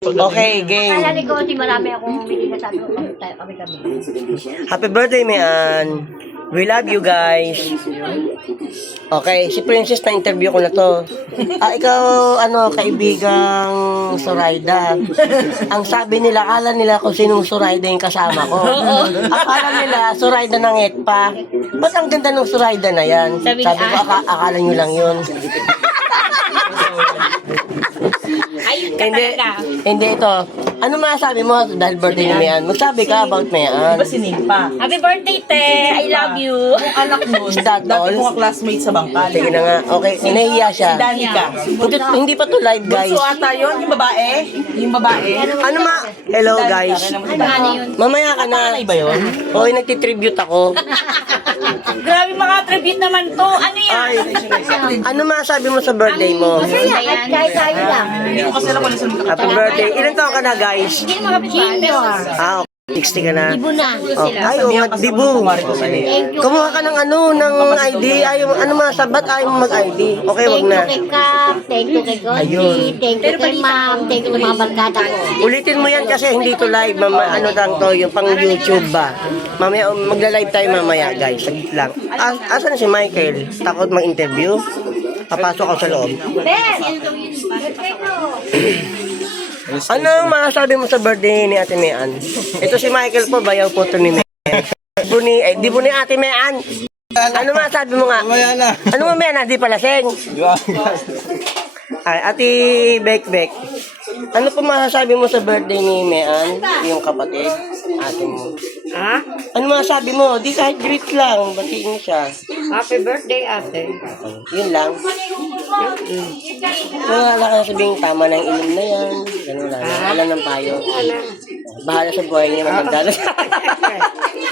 Okay, game. Kaya ko, di marami akong hindi nasabi ko kami. Happy birthday, Mian. We love you guys. Okay, si Princess na interview ko na to. Ikaw, kaibigang Zoraida. Ang sabi nila, akala nila kung sinong Zoraida yung kasama ko. Akala nila, Zoraida ng Etpa. Ba't ang ganda ng Zoraida na yan? Sabi ko, akala nyo lang yun. Ayun ka talaga. Hindi ito. Ano masasabi mo dahil birthday ni Mian? Magsabi ka about Mian. Ba si Nimpa? Happy birthday, te! I love you! Yung anak nun, Is that all? dati ko ka-classmate sa Bangkal. Sige na nga. Okay, nahihiya siya. Si Danica. Hindi pa to live, guys. Bunso ata yun, yung babae. Yung babae. Ano ma? Hello, guys. Ano yun? Mamaya ka na. Ano ba yun? Okay, nagtitribute ako. Grabe mga tribute naman to. Ano yan? Ay, ano masasabi mo sa birthday mo? Masaya. Kahit tayo lang. Hindi ko kasi alam kung saan Happy birthday. Ilan taon ka na, guys? Hindi mga kapitbahay. Okay. 60 ka na. Ibo na. Okay. Ay, nga, dibu. Thank you. Kumuha ka ng ng ID. Ayaw, ano masabat? Ayaw mo mag-ID. Okay, wag Thank na. you kay Kap, thank you kay Ayun. Gondi, thank you kay Ma'am, thank you kay mga barkada ko. Ulitin mo yan kasi hindi to live. Ano lang to, yung pang YouTube ba? Mamaya, magla-live tayo mamaya, guys. Saglit lang. Asan si Michael? Takot mag-interview? Papasok ako sa loob. Anong masasabi mo sa birthday ni Ate Mian? Ito si Michael po, bayaw po ito ni Mian. Di po ni Ate Mian. Ano masasabi mo nga? Mamaya na. Ano mo Mian? Di pa laseng. Ay, Ate Bek. Ano po masasabi mo sa birthday ni Mian? Yung kapatid? Ate mo. Ha? Ano masasabi mo? Di kahit greet lang. Batiin mo siya. Happy birthday, ate. Yun lang. Wala ka sabihin, tama na yung inom na yan. Ganun lang. Wala ng payo. Bahala sa buhay niya. Maganda na.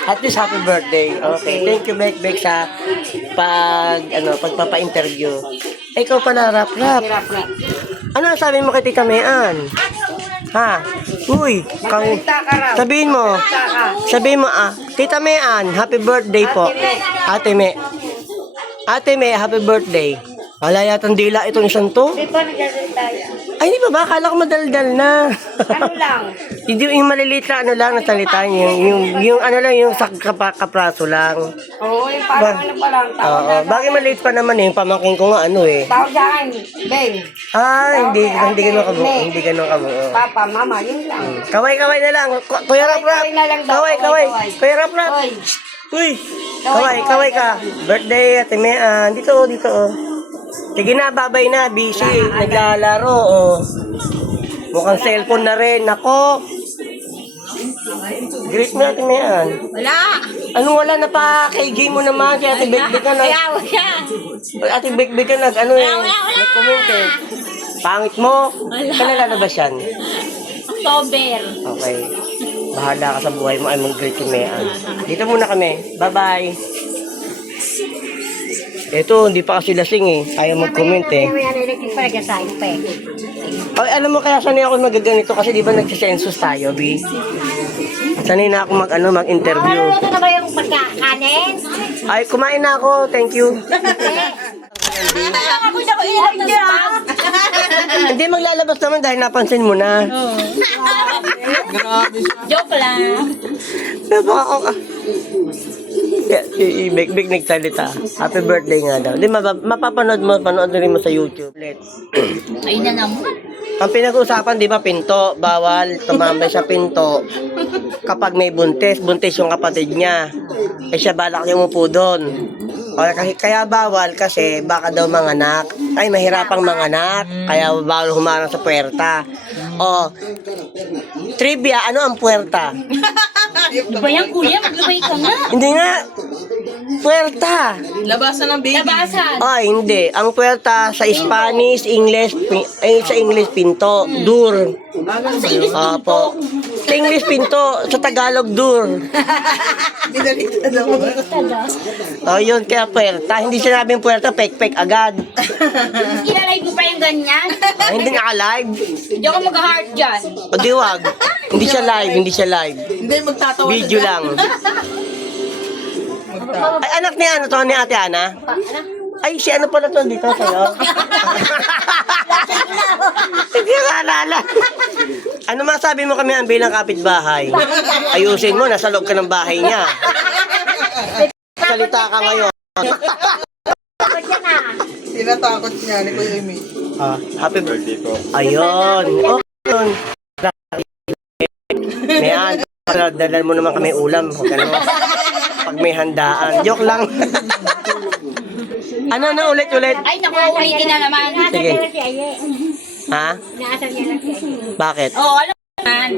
At least happy birthday. Okay. Thank you, Bek, sa pagpapa-interview. Ikaw pala, rap. Ano sabi mo kay Tita Mian? Ha? Uy, sabihin mo. Tita Mian, happy birthday po. Ate Me, happy birthday. Wala yatang dila itong isang to. Di ba nagsasalita tayo? Ay, di ba ba? Akala ko madaldal na. Ano lang? Hindi yung maliliit na na salita yung sa kapraso lang. Oo, yung parang ano pa lang. Oo, bakit maliit pa naman yung pamangkin ko nga Tawag sa akin, Beng. Hindi ganun kabuo. Papa, mama, yun lang. Kaway na lang. Kuya Rap. Kaway na lang daw. Kaway. Kuya Rap. Hoy, Uy, kaway ka. Birthday, Ate Mian. Dito. Sige na, babay na. Busy. Naglalaro, Mukhang cellphone na rin. Nako. Greet mo, Ate Mian. wala. Anong wala na pa? Kay game mo naman. Si Ate Bekbek ka Wala. Ate Bekbek ka nag-comment eh. Pangit mo. Kailan lalabas yan? October. Okay. Bahala ka sa buhay mo ay mag-greet si Mian. Dito muna kami. Bye-bye. Ito, hindi pa kasi lasing eh. Ayaw mag-comment eh. May electric pa nagsasayin pa eh. Ay, alam mo kaya sanay ako magaganito kasi di ba nagsisensus tayo, B? Sanay na ako mag-interview. Ito na ba yung pagkakanin? Ay, kumain na ako. Thank you. Ako siya ko ilang niya. Hindi maglalabas naman dahil napansin mo na. Joke lang. Si Bekbek nagsalita. Happy birthday nga daw. Di mapapanood mo, panood rin mo sa YouTube. Ayun na naman. Ang pinag-uusapan, di ba, pinto. Bawal tumambay sa pinto. Kapag may buntis yung kapatid niya. Eh siya balak niya umupo doon. Kaya bawal kasi baka daw manganak. Ay, mahirapang manganak. Kaya bawal humarang sa puwerta. Trivia, ano ang puwerta? Ba yan, kuya? Maglabay ka nga. Hindi nga. Puwerta. Labasan ng baby. Labasan. Ay, hindi. Ang puwerta sa Spanish, English, sa English, pinto. Dur. Sa English Opo. Sa English, pinto. Sa Tagalog, dur. Yun, kaya puwerta. Hindi sinabing puwerta, pek-pek agad. Ilalive mo pa yung ganyan? Hindi naka-live. Hindi ako mag-heart dyan. O di wag. Hindi siya live. Hindi, magtatawa Video lang. Ay, anak ni Ate Ana? Ay, si ano pala to dito sa'yo? Hindi ka alala. Ano masabi mo kami ang bilang kapitbahay? Ayusin mo, nasa loob ka ng bahay niya. Salita ka ngayon. Tinatakot niya ni Kuya Amy. Happy birthday po. Ayun. Okay. Mayan, dalal mo naman kami ulam. Huwag ano, pag may handaan. Joke lang. Ano na ulit? Ay, naku, ulitin na naman. Sige. Ha? Bakit? Oo, alam mo naman.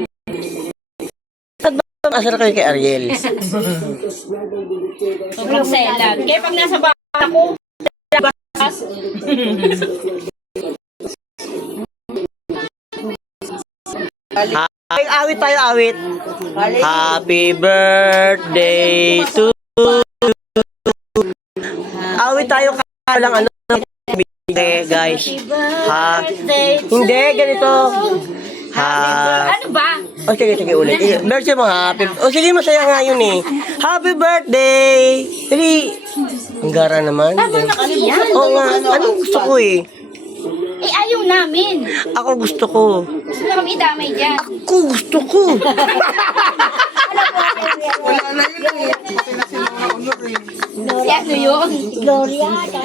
Asal kayo kay Ariel. Sobrang selan. Kaya pag nasa bahay ako, labas. Ay, awit tayo, awit. Happy birthday to you. Awit tayo lang ano. Guys. Ha? Hindi, ganito. Ha? Ano ba? O sige, ulit. Birthday mo, happy. O sige, masaya nga yun eh. Happy birthday! Dali. Ang gara naman. Tama na kasi yan. Oo nga, anong gusto ko eh? Eh, ayaw namin. Ako gusto ko. Gusto na kami damay dyan. Ako gusto ko. Wala na yun eh. Kasi na sila na honor eh. Si ano yun?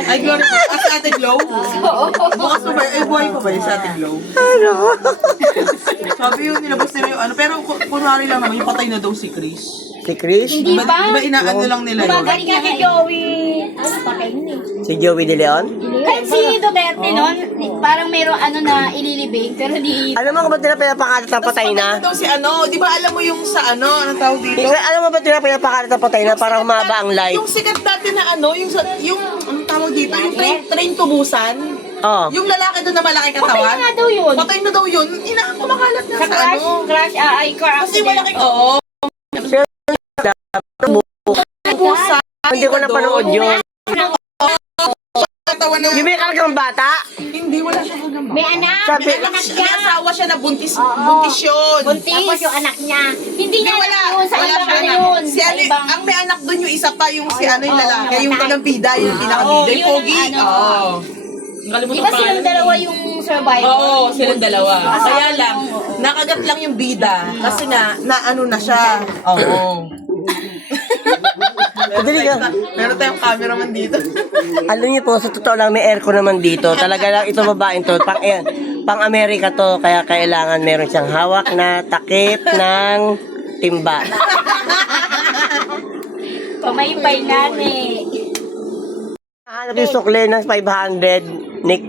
Ay, Glory pa. Ah, si Ate Glow? Bukas pa ba? Ay, buhay pa ba yung si Ate Glow? Ano? Sabi yun, nilabas nila yung ano. Pero kunwari lang naman, yung patay na daw si Chris. Si Chris? Hindi pa. Diba inaano lang nila yun? Magaling nga kay Joey. Si Joey De Leon? Kahit si Duterte nun, parang mayroong ano na ililibing. Pero di... Alam mo kung ba't nila pinapakalat ang patay na? Daw si ano, di ba alam mo yung sa ano, anong tawag dito? Alam mo ba't nila pinapakalat ang patay na para humaba ang life? Yung sikat dati na ano, yung anong tawag dito? Yung train tubusan. Oh. Yung lalaki doon na malaki Patay katawan. na nga daw yun. Patay na daw yun. Kumakalat na Sa sa crash, ano. ay crash. Kasi malaki, oo. Tubusan. Hindi ko napanood yun. Katawan na. Di ba kalagang bata? Hindi, wala siya hanggang May anak. Sabi, May asawa siya na buntis. Buntis yun. Buntis. Tapos yung anak niya. Hindi niya Wala, anak yun. Sa wala ibang siya ano anak. yun. Si Sa ano, ibang... ang may anak doon yung isa pa, yung si ano yung lalaki, yung namatay. tagang bida, yung pinakabida, Oo, yung yun pogi. ang ano. Oo. Di ba silang dalawa yung survivor? Oo, silang dalawa. Asawa Kaya lang, yung- oo. nakagat lang yung bida. Kasi nga, naano na siya. Oo. Dali ka. Meron tayong cameraman dito. Alam niyo po, sa totoo lang, may aircon naman dito. Talaga lang, ito babaeng to, pang Amerika to, kaya kailangan meron siyang hawak na takip ng timba. Pamaypay nani. Hanap yung sukle ng 500, Nick.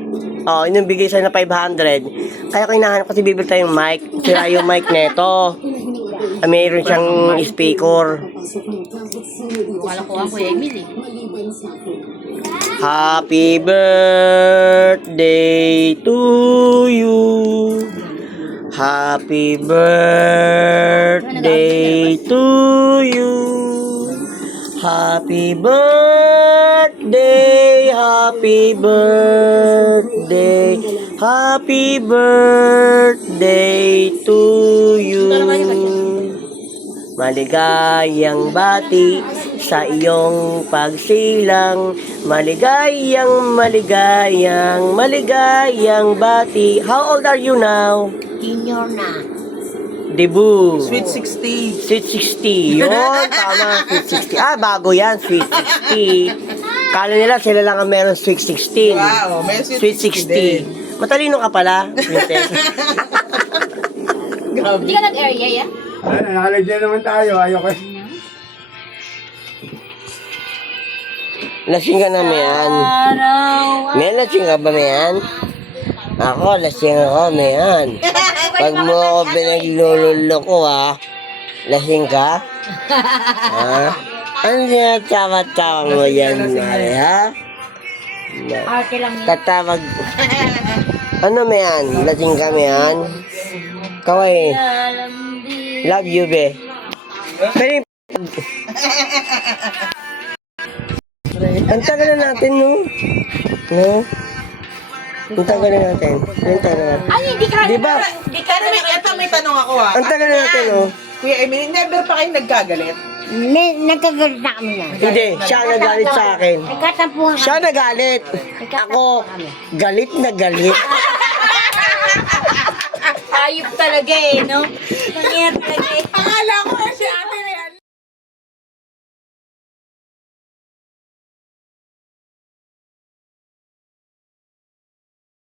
Oh, yun yung bigay sa'yo na 500. Kaya ko hinahanap kasi bibili tayong mic. Sira yung mic neto. Mayroon siyang speaker. Wala ko ako Emily. Happy birthday to you. Happy birthday to you. Happy birthday, happy birthday, happy birthday to you. Maligayang bati sa iyong pagsilang. Maligayang bati. How old are you now? Junior na. Debut. Sweet 60. Sweet 60. Yun, tama. Sweet 60. Ah, bago yan. Sweet 60. Kala nila sila lang ang meron Sweet 16. Wow, may Sweet 60. Matalino ka pala, Princess. Grabe. Hindi ka nag-area ya? Nakalagyan naman tayo. Ayoko. Lasing ka na, Mayan. May lasing ka ba, Mayan? Ako, lasing ako, Mayan. Pag mo ako pinaglululoko, ha? Lasing ka? Ha? Ano niya tawag mo yan, Mare, ha? Arte lang yun. Tatawag. Ano, Mayan? Lasing ka, Mayan? Kaway. Love you, be. Pero ang tagal na natin, no? No? Ang tagal na natin. Ang tagal na natin. Ay, hindi ka. Di ba? Pero may tanong ako ah. Ang tagal na natin, no? Kuya Emily, never pa kayo nagkagalit? Nagkagalit na kami na. Hindi, siya nagalit sa akin. Nagkatampuhan kami. Siya nagalit. Ako, galit na galit. Ayop talaga eh, no? Nangyayari talaga eh.